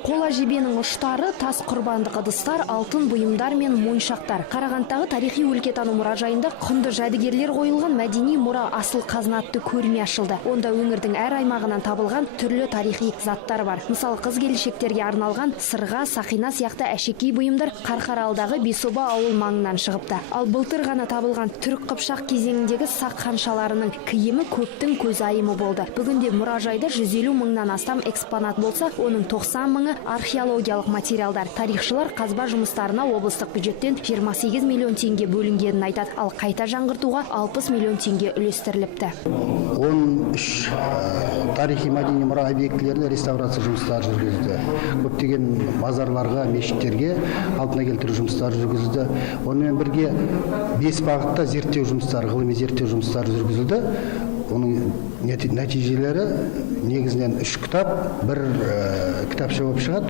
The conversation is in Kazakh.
Қола жебенің ұштары, тас құрбандық ыдыстар, алтын бұйымдар мен моншақтар. Қарағандыдағы тарихи өлкетану мұражайында құнды жәдігерлер қойылған мәдени мұра асыл қазына атты көрме ашылды. Онда өңірдің әр аймағынан табылған түрлі тарихи заттар бар. Мысалы, қыз-келіншектерге арналған сырға, сақина сияқты әшекей бұйымдар Қарқаралыдағы Бесоба ауыл маңынан шығыпты. Ал былтыр ғана табылған түрік қыпшақ кезеңіндегі сақ ханшаларының киімі көптің көзайымы болды. Бүгінде мұражайда 150 мыңнан астам экспонат болса, оның 90 мыңы археологиялық материалдар. Тарихшылар қазба жұмыстарына облыстық бюджеттен 28 миллион теңге бөлінгенін айтады, ал қайта жаңғыртуға 60 миллион теңге үлестіріліпті. 13 тарихи мәдени мұра объектілеріне реставрация жұмыстары жүргізді. Көптеген мазарларға, мешіттерге қалпына келтіру жұмыстары жүргізді. Онымен бірге 5 бағытта зерттеу жұмыстары, ғылыми зерттеу жұмыстары жүргізілді. Оның нәтижелері негізінен 3 кітап, 1 кітапша болып шығады.